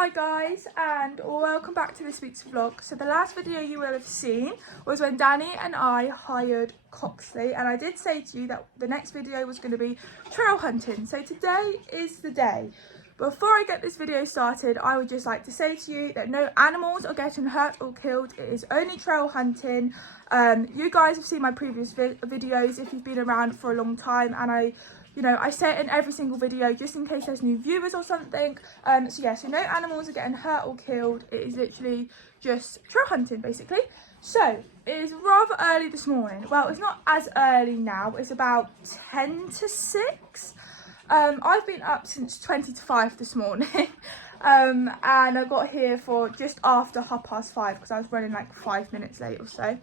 Hi guys, and welcome back to this week's vlog. So the last video you will have seen was when Danny and I hired Coxley, and I did say to you that the next video was going to be trail hunting. So today is the day. Before I get this video started, I would just like to say to you that no animals are getting hurt or killed. It is only trail hunting. You guys have seen my previous videos if you've been around for a long time, and I say it in every single video just in case there's new viewers or something. So no animals are getting hurt or killed. It is literally just trail hunting basically. So it is rather early this morning. Well, it's not as early now. It's about 10 to 6. I've been up since 20 to 5 this morning. And I got here for just after 5:30 because I was running like 5 minutes late or so.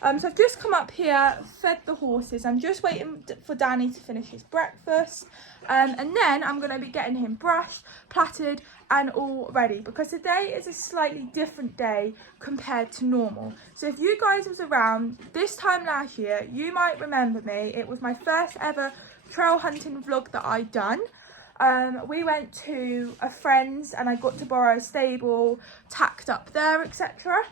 So I've just come up here, fed the horses. I'm just waiting for Danny to finish his breakfast. And then I'm going to be getting him brushed, plaited and all ready. Because today is a slightly different day compared to normal. So if you guys was around this time last year, you might remember me. It was my first ever trail hunting vlog that I done. We went to a friend's and I got to borrow a stable, tacked up there, etc.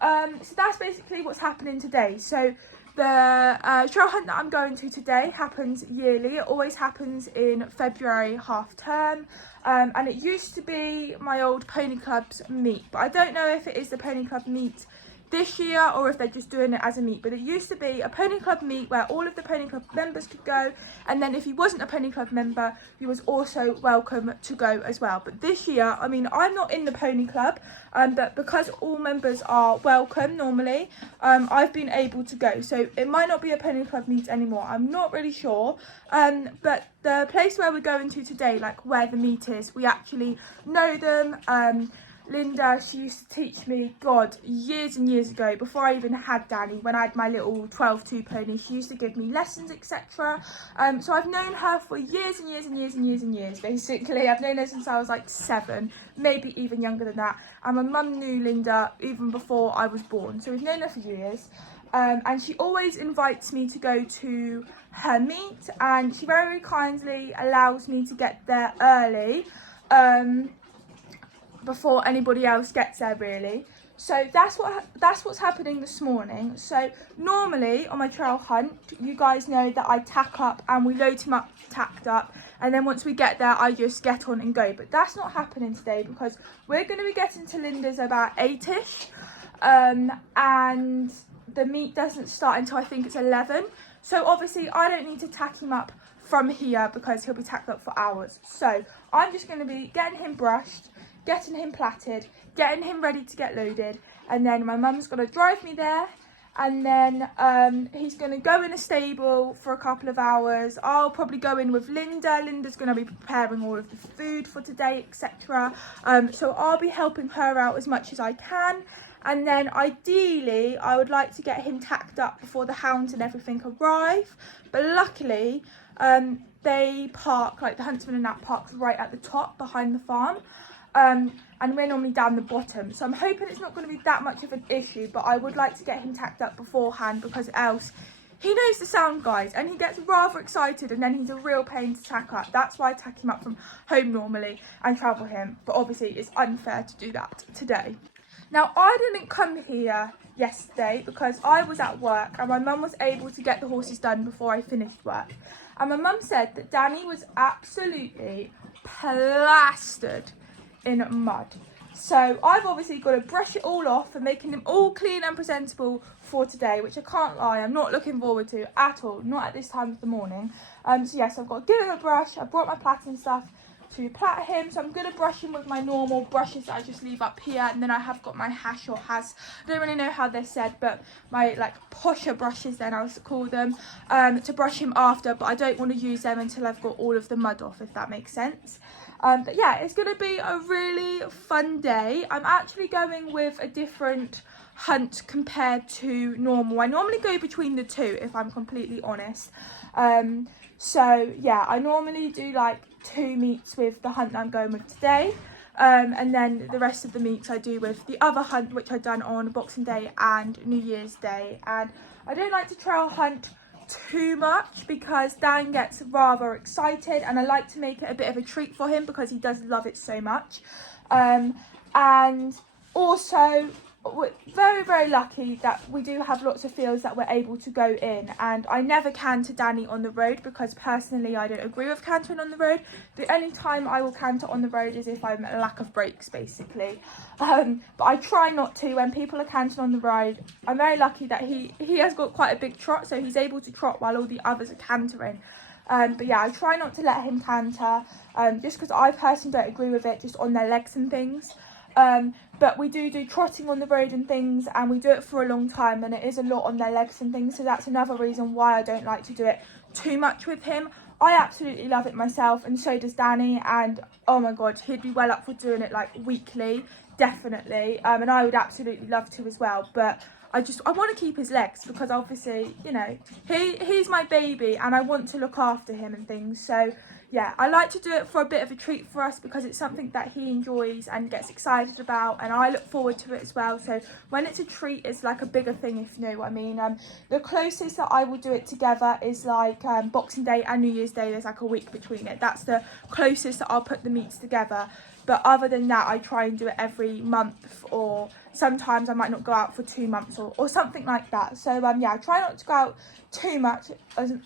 So that's basically what's happening today. So the trail hunt that I'm going to today happens yearly. It always happens in February half term, and it used to be my old pony club's meet, but I don't know if it is the pony club meet this year or if they're just doing it as a meet. But it used to be a pony club meet where all of the pony club members could go, and then if you wasn't a pony club member, you was also welcome to go as well. But this year, I mean, I'm not in the pony club, but because all members are welcome normally, I've been able to go. So it might not be a pony club meet anymore, I'm not really sure. But the place where we're going to today, like where the meet is, we actually know them. Linda, she used to teach me, God, years and years ago, before I even had Danny, when I had my little 12-2 pony, she used to give me lessons, etc. So I've known her for years and years and years and years and years, basically. I've known her since I was like 7, maybe even younger than that. And my mum knew Linda even before I was born, so we've known her for years. And she always invites me to go to her meet, and she very kindly allows me to get there early. Before anybody else gets there really. So that's what's happening this morning. So normally on my trail hunt, you guys know that I tack up and we load him up tacked up, and then once we get there I just get on and go. But that's not happening today because we're going to be getting to Linda's about 8ish, and the meet doesn't start until I think it's 11. So obviously I don't need to tack him up from here because he'll be tacked up for hours. So I'm just going to be getting him brushed, getting him plaited, getting him ready to get loaded, and then my mum's going to drive me there, and then he's going to go in a stable for a couple of hours. I'll probably go in with Linda. Linda's going to be preparing all of the food for today, etc. So I'll be helping her out as much as I can, and then ideally I would like to get him tacked up before the hounds and everything arrive. But luckily they park, like the huntsman and that parks right at the top behind the farm. And we're normally down the bottom, so I'm hoping it's not going to be that much of an issue, but I would like to get him tacked up beforehand, because else he knows the sound, guys, and he gets rather excited, and then he's a real pain to tack up. That's why I tack him up from home normally and travel him, but obviously it's unfair to do that today. Now, I didn't come here yesterday because I was at work and my mum was able to get the horses done before I finished work, and my mum said that Danny was absolutely plastered in mud. So I've obviously got to brush it all off and making him all clean and presentable for today, which I can't lie, I'm not looking forward to at all, not at this time of the morning. So yes, I've got to give him a brush. I brought my plaiting stuff to plait him, so I'm going to brush him with my normal brushes that I just leave up here, and then I have got my hash or has, I don't really know how they're said, but my like posher brushes then I was to call them, to brush him after, but I don't want to use them until I've got all of the mud off, if that makes sense. But yeah, it's going to be a really fun day. I'm actually going with a different hunt compared to normal. I normally go between the two, if I'm completely honest. So yeah, I normally do like 2 meets with the hunt that I'm going with today, and then the rest of the meets I do with the other hunt which I've done on Boxing Day and New Year's Day. And I don't like to trail hunt too much because Dan gets rather excited, and I like to make it a bit of a treat for him because he does love it so much. And also, we're very, very lucky that we do have lots of fields that we're able to go in, and I never canter Danny on the road because personally I don't agree with cantering on the road. The only time I will canter on the road is if I'm at a lack of brakes, basically. But I try not to when people are cantering on the road. I'm very lucky that he has got quite a big trot, so he's able to trot while all the others are cantering. But yeah, I try not to let him canter, just because I personally don't agree with it, just on their legs and things. But we do trotting on the road and things, and we do it for a long time, and it is a lot on their legs and things, so that's another reason why I don't like to do it too much with him. I absolutely love it myself, and so does Danny, and oh my god, he'd be well up for doing it like weekly, definitely, and I would absolutely love to as well. But I want to keep his legs because obviously, you know, he's my baby and I want to look after him and things. So yeah, I like to do it for a bit of a treat for us because it's something that he enjoys and gets excited about, and I look forward to it as well. So when it's a treat, it's like a bigger thing, if you know what I mean. The closest that I will do it together is like Boxing Day and New Year's Day. There's like a week between it. That's the closest that I'll put the meets together. But other than that, I try and do it every month, or sometimes I might not go out for 2 months or something like that. So yeah, I try not to go out too much,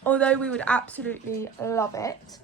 although we would absolutely love it.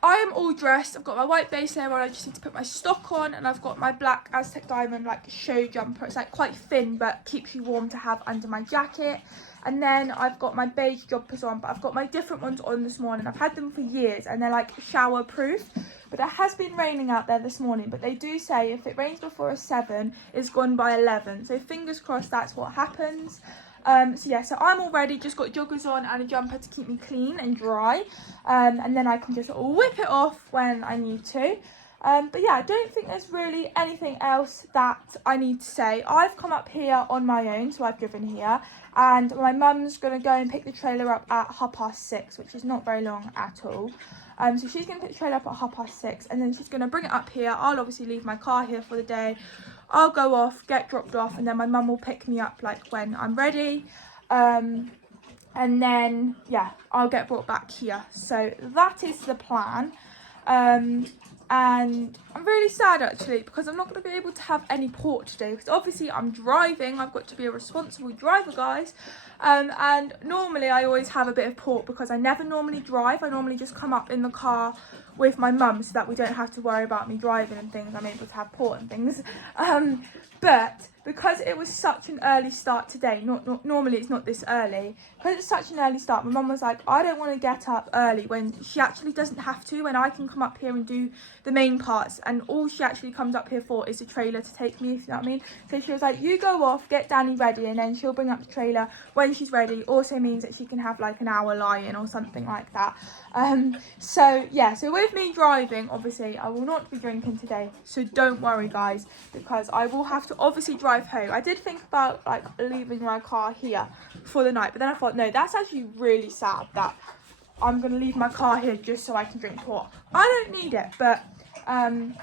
I am all dressed. I've got my white base layer on. I just need to put my stock on, and I've got my black Aztec Diamond like show jumper. It's like quite thin but keeps you warm to have under my jacket. And then I've got my beige jumpers on, but I've got my different ones on this morning. I've had them for years and they're like shower proof. But it has been raining out there this morning, but they do say if it rains before a 7, it's gone by 11. So fingers crossed that's what happens. So yeah, so I'm all ready, just got joggers on and a jumper to keep me clean and dry, and then I can just whip it off when I need to. But yeah, I don't think there's really anything else that I need to say. I've come up here on my own, so I've driven here, and my mum's going to go and pick the trailer up at 6:30, which is not very long at all. So she's going to pick the trailer up at 6:30, and then she's going to bring it up here. I'll obviously leave my car here for the day. I'll go off, get dropped off, and then my mum will pick me up like when I'm ready. And then, yeah, I'll get brought back here. So that is the plan. And I'm really sad actually because I'm not going to be able to have any port today because obviously I'm driving. I've got to be a responsible driver, guys. And normally I always have a bit of port because I never normally drive. I normally just come up in the car with my mum so that we don't have to worry about me driving and things. I'm able to have port and things. But because it was such an early start today, normally it's not this early, because it's such an early start, my mum was like, I don't want to get up early when she actually doesn't have to, and I can come up here and do the main parts, and all she actually comes up here for is a trailer to take me, if you know what I mean. So she was like, you go off, get Danny ready, and then she'll bring up the trailer when she's ready. Also means that she can have like an hour lie-in or something like that. So yeah, so with me driving, obviously I will not be drinking today, so don't worry guys, because I will have to obviously drive home. I did think about like leaving my car here for the night, but then I thought no, that's actually really sad that I'm gonna leave my car here just so I can drink port. I don't need it, but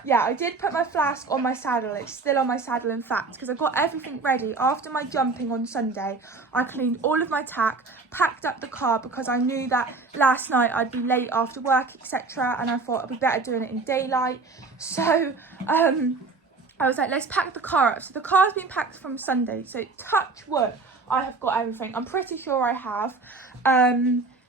yeah, I did put my flask on my saddle. It's still on my saddle, in fact, because I got everything ready. After my jumping on Sunday, I cleaned all of my tack, packed up the car because I knew that last night I'd be late after work, etc. And I thought it'd be better doing it in daylight. So I was like, let's pack the car up. So the car's been packed from Sunday. So touch wood, I have got everything. I'm pretty sure I have.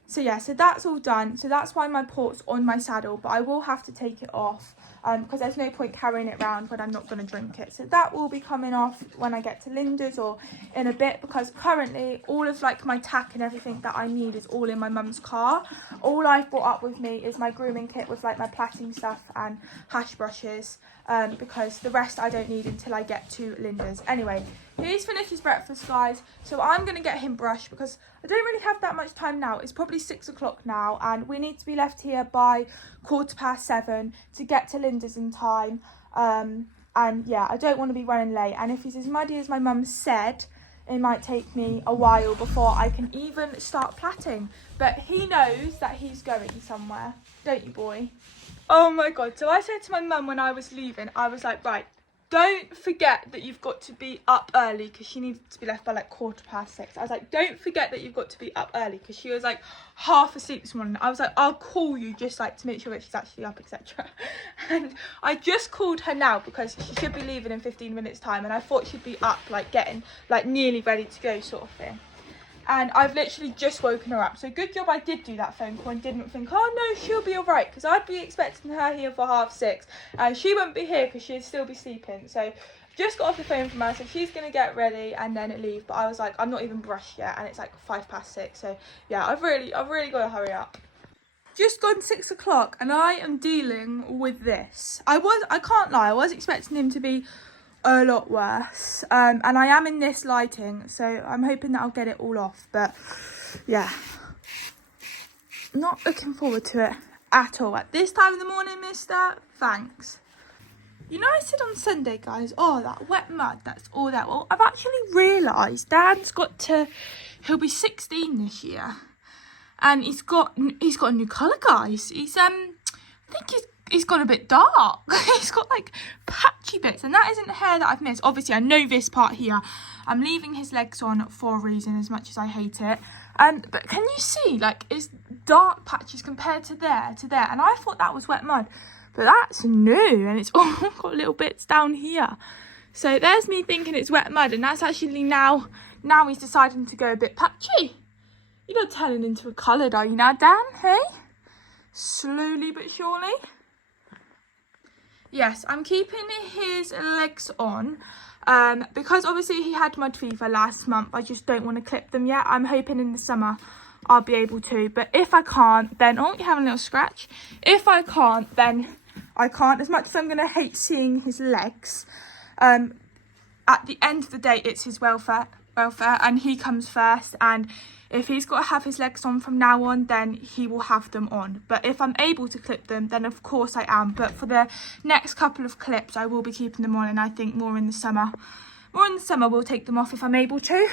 So yeah, so that's all done. So that's why my port's on my saddle, but I will have to take it off because there's no point carrying it around when I'm not going to drink it. So that will be coming off when I get to Linda's or in a bit, because currently all of like my tack and everything that I need is all in my mum's car. All I've brought up with me is my grooming kit with like my plaiting stuff and hash brushes, because the rest I don't need until I get to Linda's. Anyway, he's finished his breakfast, guys, so I'm going to get him brushed because I don't really have that much time now. It's probably 6 o'clock now, and we need to be left here by 7:15 to get to Linda's in time. And yeah, I don't want to be running late, and if he's as muddy as my mum said, it might take me a while before I can even start plaiting. But he knows that he's going somewhere, don't you, boy? Oh my god, so I said to my mum when I was leaving, I was like, right, don't forget that you've got to be up early, because she needed to be left by like 6:15. I was like, don't forget that you've got to be up early, because she was like half asleep this morning. I was like, I'll call you just like to make sure that she's actually up, etc. And I just called her now because she should be leaving in 15 minutes time, and I thought she'd be up, like getting like nearly ready to go sort of thing. And I've literally just woken her up. So good job I did do that phone call and didn't think, oh no, she'll be all right. Because I'd be expecting her here for 6:30. And she won't be here because she'd still be sleeping. So just got off the phone from her. So she's going to get ready and then leave. But I was like, I'm not even brushed yet. And it's like 6:05. So yeah, I've really got to hurry up. Just gone 6 o'clock and I am dealing with this. I can't lie, I was expecting him to be a lot worse, and I am in this lighting, so I'm hoping that I'll get it all off, but yeah, not looking forward to it at all at this time of the morning, mister. Thanks. You know, I said on Sunday, guys, oh, that wet mud, that's all that. Well, I've actually realised Dan's he'll be 16 this year, and he's got a new colour, guys. I think he's gone a bit dark. He's got like patchy bits, and that isn't the hair that I've missed. Obviously I know this part here, I'm leaving his legs on for a reason, as much as I hate it. But can you see, like, it's dark patches compared to there, and I thought that was wet mud, but that's new, and it's all got little bits down here. So there's me thinking it's wet mud, and that's actually now he's deciding to go a bit patchy. You're not turning into a coloured, are you now, Dan? Hey, slowly but surely. Yes, I'm keeping his legs on because obviously he had mud fever last month. I just don't want to clip them yet. I'm hoping in the summer I'll be able to. But if I can't, then... Oh, you have a little scratch. If I can't, then I can't. As much as I'm going to hate seeing his legs, at the end of the day, it's his welfare, and he comes first. And if he's got to have his legs on from now on, then he will have them on. But if I'm able to clip them, then of course I am. But for the next couple of clips, I will be keeping them on, and I think more in the summer we'll take them off if I'm able to.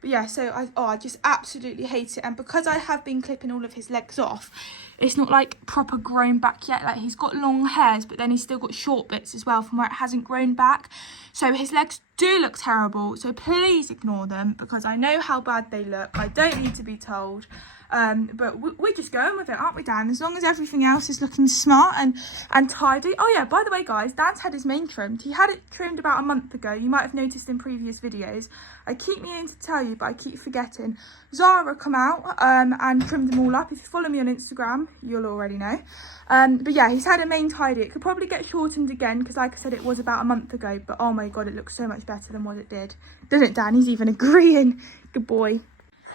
But yeah, so I just absolutely hate it. And because I have been clipping all of his legs off, it's not like proper grown back yet. Like, he's got long hairs, but then he's still got short bits as well from where it hasn't grown back. So his legs do look terrible. So please ignore them, because I know how bad they look. I don't need to be told. But we're just going with it, aren't we, Dan? As long as everything else is looking smart and tidy. Oh yeah, by the way, guys, Dan's had his mane trimmed. He had it trimmed about a month ago. You might have noticed in previous videos. I keep meaning to tell you, but I keep forgetting. Zara come out and trimmed them all up. If you follow me on Instagram, you'll already know. But yeah, he's had a mane tidy. It could probably get shortened again, because like I said, it was about a month ago. But oh my God, it looks so much better than what it did. Doesn't it, Dan? He's even agreeing. Good boy.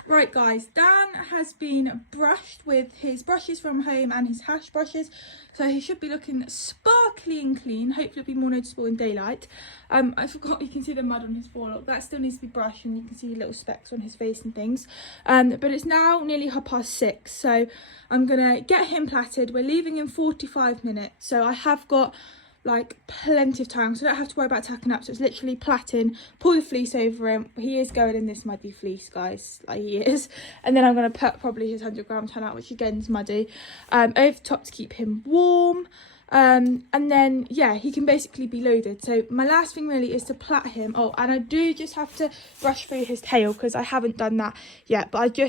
Right, guys, Dan has been brushed with his brushes from home and his hash brushes, so he should be looking sparkly and clean. Hopefully it'll be more noticeable in daylight. I forgot, you can see the mud on his forelock. That still needs to be brushed, and you can see little specks on his face and things. But it's now nearly 6:30, so I'm gonna get him plaited. We're leaving in 45 minutes, so I have got like plenty of time, so I don't have to worry about tacking up. So it's literally plaiting, pull the fleece over him. He is going in this muddy fleece, guys, like he is. And then I'm going to put probably his 100-gram ton out, which again is muddy, over the top to keep him warm. And then yeah, he can basically be loaded. So my last thing really is to plait him. Oh, and I do just have to brush through his tail, because I haven't done that yet. But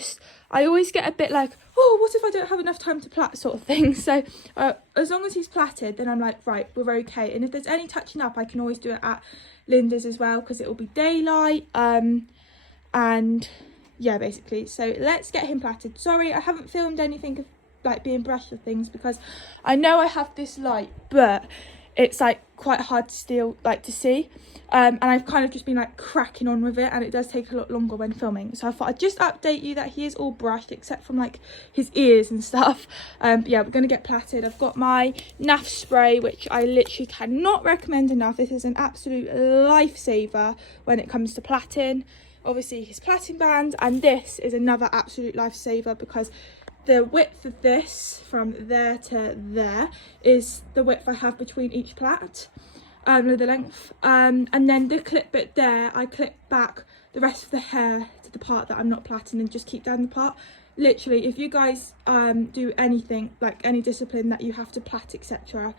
I always get a bit like, oh, what if I don't have enough time to plait, sort of thing. So as long as he's plaited, then I'm like, right, we're okay. And if there's any touching up, I can always do it at Linda's as well, because it will be daylight. And yeah, basically, so let's get him plaited. Sorry, I haven't filmed anything of like being brushed or things, because I know I have this light, but it's like quite hard to see, and I've kind of just been like cracking on with it, and it does take a lot longer when filming. So I thought I'd just update you that he is all brushed except from like his ears and stuff. But yeah, we're gonna get plaited. I've got my NAF spray, which I literally cannot recommend enough. This is an absolute lifesaver when it comes to plaiting. Obviously his plaiting band, and this is another absolute lifesaver, because the width of this from there to there is the width I have between each plait, the length. And then the clip bit there, I clip back the rest of the hair to the part that I'm not plaiting and just keep down the part. Literally, if you guys do anything, like any discipline that you have to plait, etc.,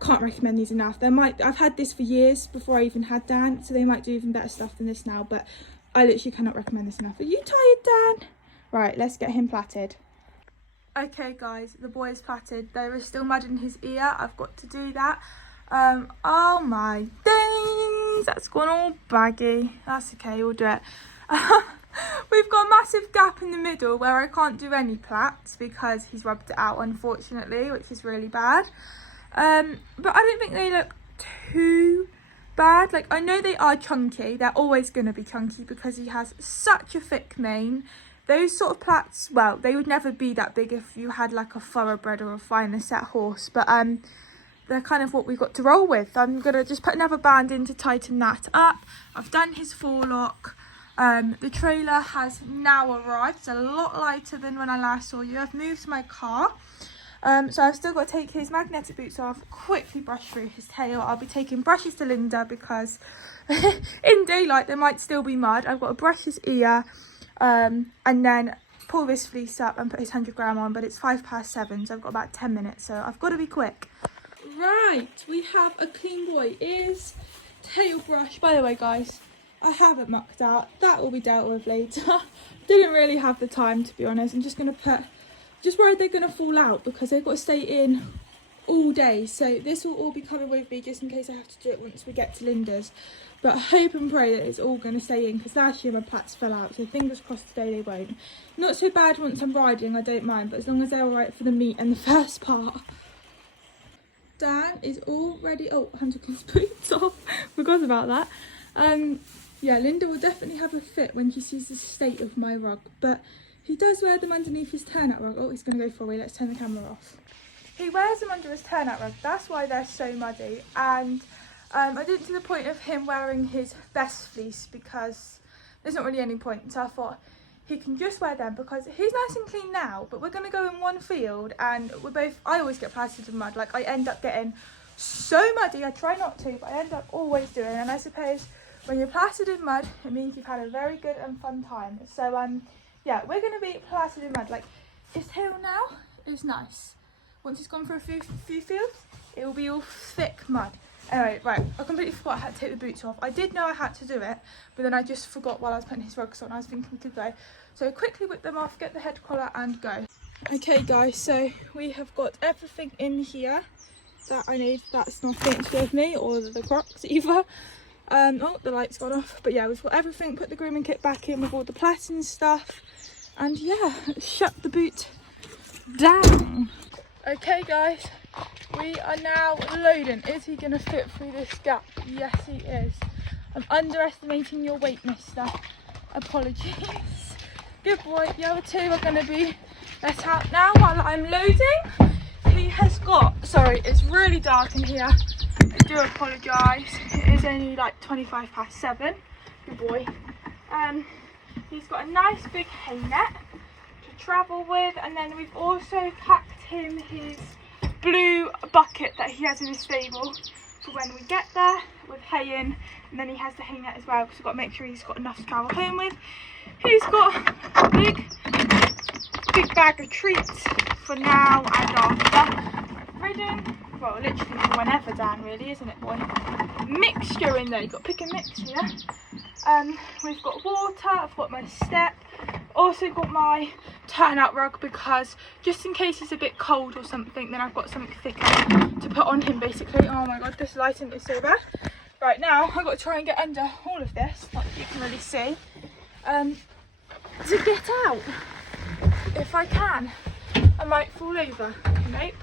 can't recommend these enough. I've had this for years before I even had Dan, so they might do even better stuff than this now, but I literally cannot recommend this enough. Are you tired, Dan? Right, let's get him platted. Okay guys, the boy is platted. There is still mud in his ear. I've got to do that. Oh my days, that's gone all baggy. That's okay, we'll do it. We've got a massive gap in the middle where I can't do any plaits because he's rubbed it out, unfortunately, which is really bad. But I don't think they look too bad. Like, I know they are chunky. They're always going to be chunky because he has such a thick mane. Those sort of plaits, well, they would never be that big if you had like a thoroughbred or a finer set horse. But they're kind of what we've got to roll with. I'm going to just put another band in to tighten that up. I've done his forelock. The trailer has now arrived. It's a lot lighter than when I last saw you. I've moved my car. So I've still got to take his magnetic boots off, quickly brush through his tail. I'll be taking brushes to Linda because in daylight there might still be mud. I've got to brush his ear and then pull this fleece up and put his 100-gram on, but it's 7:05, so I've got about 10 minutes, so I've got to be quick. Right, we have a clean boy. Ears, tail brush. By the way, guys, I haven't mucked out. That will be dealt with later. Didn't really have the time, to be honest. I'm just going to put... Just worried they're going to fall out because they've got to stay in all day. So this will all be coming with me just in case I have to do it once we get to Linda's. But I hope and pray that it's all going to stay in because last year my plaits fell out. So fingers crossed today they won't. Not so bad once I'm riding, I don't mind. But as long as they're all right for the meat and the first part. Dan is all ready. Oh, I took his boots off. Forgot about that. Yeah, Linda will definitely have a fit when she sees the state of my rug. But... he does wear them underneath his turnout rug. Oh, he's going to go for a wee. Let's turn the camera off. He wears them under his turnout rug. That's why they're so muddy. And I didn't see the point of him wearing his best fleece because there's not really any point. So I thought he can just wear them because he's nice and clean now. But we're going to go in one field and I always get plastered with mud. Like, I end up getting so muddy. I try not to, but I end up always doing. And I suppose when you're plastered in mud, it means you've had a very good and fun time. So, yeah, we're going to be plastered in mud. Like, his tail now is nice. Once he's gone for a few fields, it will be all thick mud. Anyway, right, I completely forgot I had to take the boots off. I did know I had to do it, but then I just forgot while I was putting his rugs on. I was thinking we could go. So quickly whip them off, get the head collar and go. Okay guys, so we have got everything in here that I need. That's nothing to do with me or the Crocs either. Oh, the light's gone off. But yeah, we've got everything. Put the grooming kit back in with all the plaits and stuff. And yeah, shut the boot down. Okay guys, we are now loading. Is he going to fit through this gap? Yes, he is. I'm underestimating your weight, mister. Apologies. Good boy. The other two are going to be let out now while I'm loading. He has got, sorry, it's really dark in here. I do apologise. It is only like 7:25. Good boy. He's got a nice big hay net to travel with, and then we've also packed him his blue bucket that he has in his stable for when we get there with hay in, and then he has the hay net as well because we've got to make sure he's got enough to travel home with. He's got a big bag of treats for now and after. Ridden, well, literally for whenever, Dan, really, isn't it, boy? Mixture in there, you've got to pick a mix here. We've got water, I've got my step, also got my turnout rug because just in case he's a bit cold or something, then I've got something thicker to put on him basically. Oh my god, this lighting is so bad. Right, now I've got to try and get under all of this, like you can really see, to get out. If I can, I might fall over. Nope.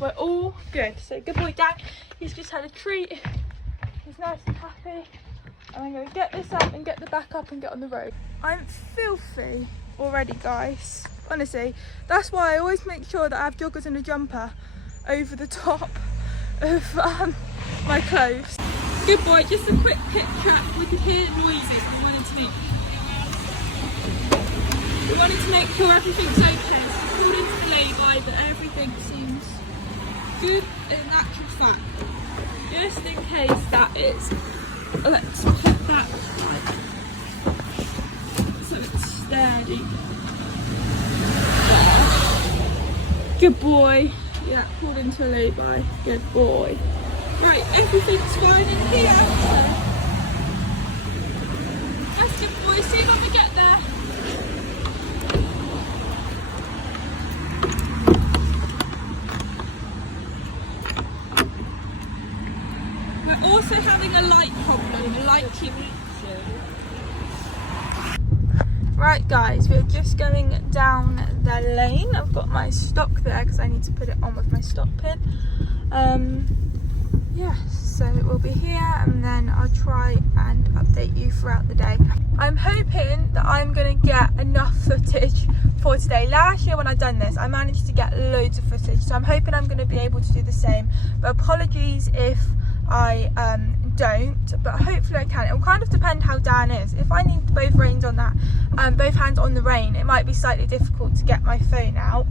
We're all good. So good boy Dan, he's just had a treat. He's nice and happy. And I'm going to get this up and get the back up and get on the road. I'm filthy already, guys. Honestly, that's why I always make sure that I have joggers and a jumper over the top of my clothes. Good boy, just a quick picture. We could hear noises. We wanted to make sure everything's okay. So according to the lay-by that everything seems good in actual fact. Just in case that is. Let's put that right so it's sturdy. There. Good boy. Yeah, pulled into a lay-by. Good boy. Right, everything's fine in here. That's good boy. See you when we get there. We're also having a light problem. The light keeps... Right guys, we're just going down the lane. I've got my stock there because I need to put it on with my stock pin. Yeah, so it will be here and then I'll try and update you throughout the day. I'm hoping that I'm going to get enough footage for today. Last year when I done this, I managed to get loads of footage, so I'm hoping I'm going to be able to do the same. But apologies if I don't, but hopefully I can. It will kind of depend how Dan is. If I need both reins on that, both hands on the rein, it might be slightly difficult to get my phone out.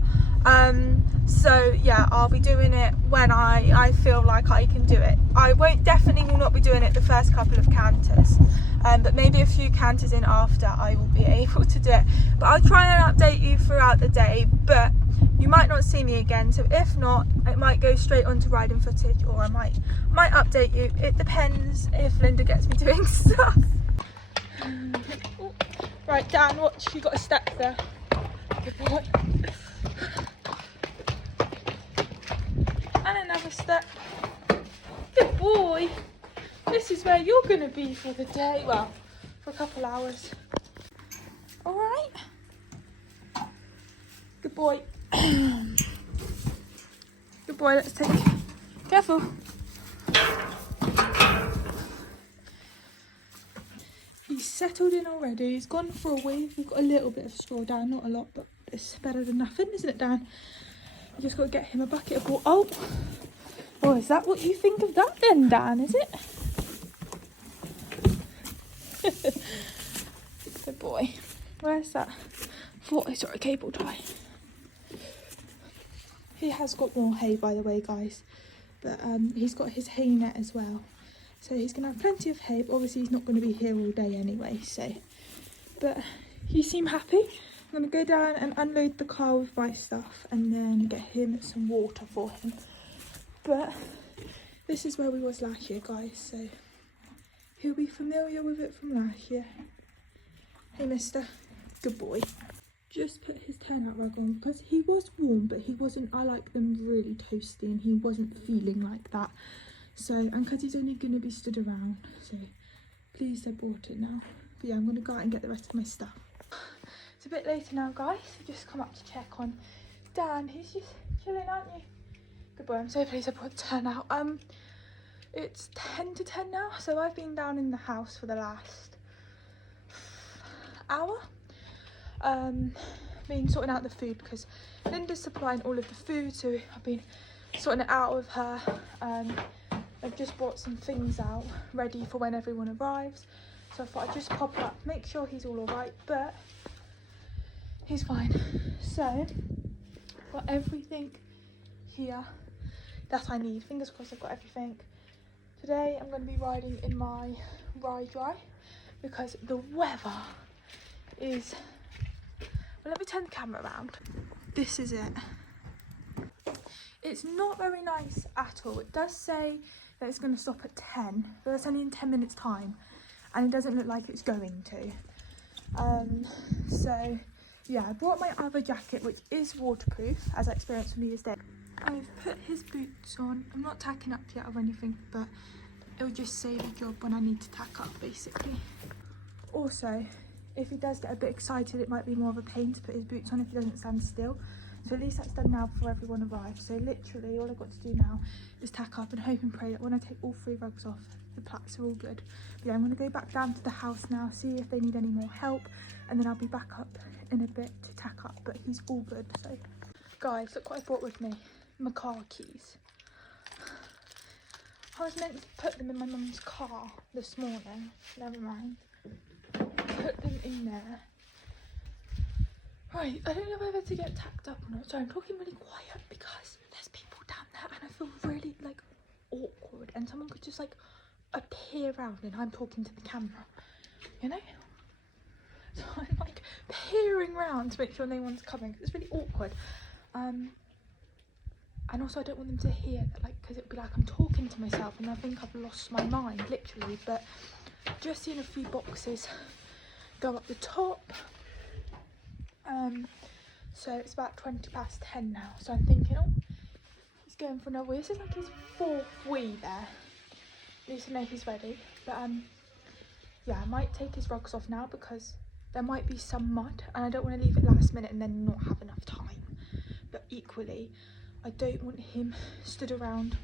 So yeah, I'll be doing it when I feel like I can do it. I definitely will not be doing it the first couple of canters, but maybe a few canters in after I will be able to do it. But I'll try and update you throughout the day, but you might not see me again, so if not, it might go straight onto riding footage, or I might update you. It depends if Linda gets me doing stuff. Right, Dan, watch, you got a step there. Good boy. And another step. Good boy. This is where you're going to be for the day. Well, for a couple hours. All right. Good boy. Good boy, let's take... Careful. He's settled in already. He's gone for a wee. We've got a little bit of straw down, not a lot, but it's better than nothing, isn't it, Dan? You just got to get him a bucket of water. Oh! Oh, is that what you think of that then, Dan, is it? Good boy. Where's that? I thought I saw a cable tie. He has got more hay, by the way, guys. But he's got his hay net as well. So he's going to have plenty of hay, but obviously he's not going to be here all day anyway, so. But you seem happy. I'm going to go down and unload the car with my stuff and then get him some water for him. But this is where we was last year, guys, so he'll be familiar with it from last year. Hey, mister. Good boy. Just put his turnout rug on because he was warm, but he wasn't, I like them really toasty, and he wasn't feeling like that. So, and because he's only going to be stood around, so please I bought it now. But yeah, I'm going to go out and get the rest of my stuff. It's a bit later now, guys. I've just come up to check on Dan. He's just chilling, aren't you? Good boy. I'm so pleased I brought the turnout. It's 10 to 10 now, so I've been down in the house for the last hour. Been sorting out the food because Linda's supplying all of the food, so I've been sorting it out with her. I've just brought some things out ready for when everyone arrives, so I thought I'd just pop up, make sure he's all alright, but he's fine. So got everything here that I need. Fingers crossed I've got everything. Today I'm going to be riding in my ride dry because the weather is... Well, let me turn the camera around. This is it. It's not very nice at all. It does say that it's going to stop at 10, but that's only in 10 minutes time, and it doesn't look like it's going to. So yeah, I brought my other jacket, which is waterproof, as I experienced from New Year's Day. I've put his boots on. I'm not tacking up yet or anything, but it'll just save a job when I need to tack up, basically. Also, if he does get a bit excited, it might be more of a pain to put his boots on if he doesn't stand still. So at least that's done now before everyone arrives. So literally all I've got to do now is tack up and hope and pray that when I take all 3 rugs off, the plaits are all good. But yeah, I'm going to go back down to the house now, see if they need any more help, and then I'll be back up in a bit to tack up, but he's all good. So guys, look what I brought with me. My car keys. I was meant to put them in my mum's car this morning. Never mind. Put them in there. Right, I don't know whether to get tacked up or not, so I'm talking really quiet because there's people down there and I feel really like awkward, and someone could just like appear around and I'm talking to the camera, you know? So I'm like peering around to make sure no one's coming. It's really awkward. And also I don't want them to hear that, like, because it would be like I'm talking to myself and I think I've lost my mind, literally. But just seeing a few boxes go up the top. So it's about 10:20 now. So I'm thinking, oh, he's going for another wee. This is like his 4th wee there. At least I know he's ready. But yeah, I might take his rugs off now because there might be some mud and I don't want to leave it last minute and then not have enough time. But equally, I don't want him stood around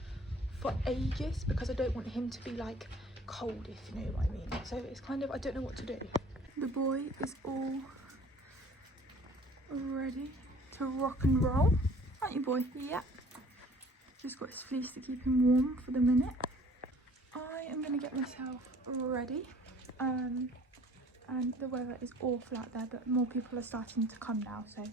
for ages because I don't want him to be like cold, if you know what I mean. So it's kind of, I don't know what to do. The boy is all ready to rock and roll, aren't you, boy? Yeah. Just got his fleece to keep him warm for the minute. I am going to get myself ready. And the weather is awful out there, but more people are starting to come now, so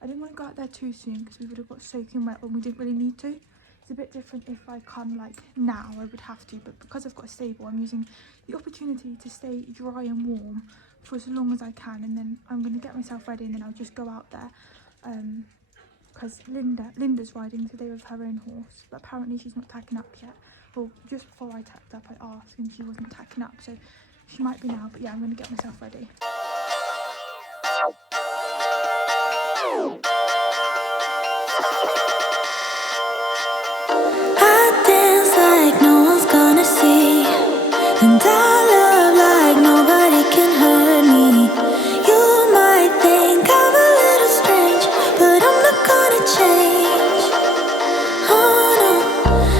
I didn't want to go out there too soon because we would have got soaking wet when we didn't really need to. It's a bit different if I come like now, I would have to, but because I've got a stable, I'm using the opportunity to stay dry and warm for as long as I can, and then I'm going to get myself ready and then I'll just go out there because Linda's riding today with her own horse, but apparently she's not tacking up yet. Well, just before I tacked up I asked and she wasn't tacking up, so she might be now, but yeah, I'm going to get myself ready. I dance like no one's gonna see, and I love like nobody can hurt me. You might think I'm a little strange, but I'm not gonna change. Oh no,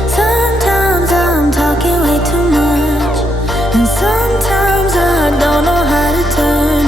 sometimes I'm talking way too much, and sometimes I don't know how to turn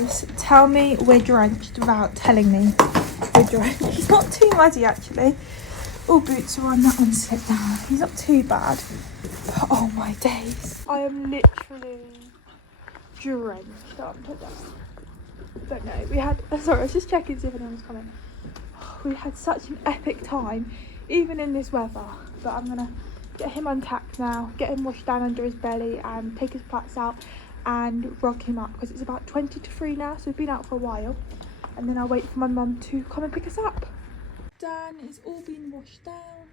guys, tell me we're drenched without telling me we're drenched. He's not too muddy actually. All boots are on, that one slipped down. He's not too bad. But oh my days. I am literally drenched. Don't know. We had, sorry, I was just checking to see if anyone was coming. We had such an epic time, even in this weather. But I'm gonna get him untacked now, get him washed down under his belly and take his plaits out and rock him up because it's about 20 to 3 now, so we've been out for a while. And then I'll wait for my mum to come and pick us up. Dan is all been washed down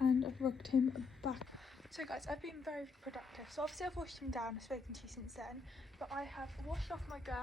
and I've rugged him back. So guys, I've been very productive. So obviously I've washed him down, I've spoken to you since then, but I have washed off my girl.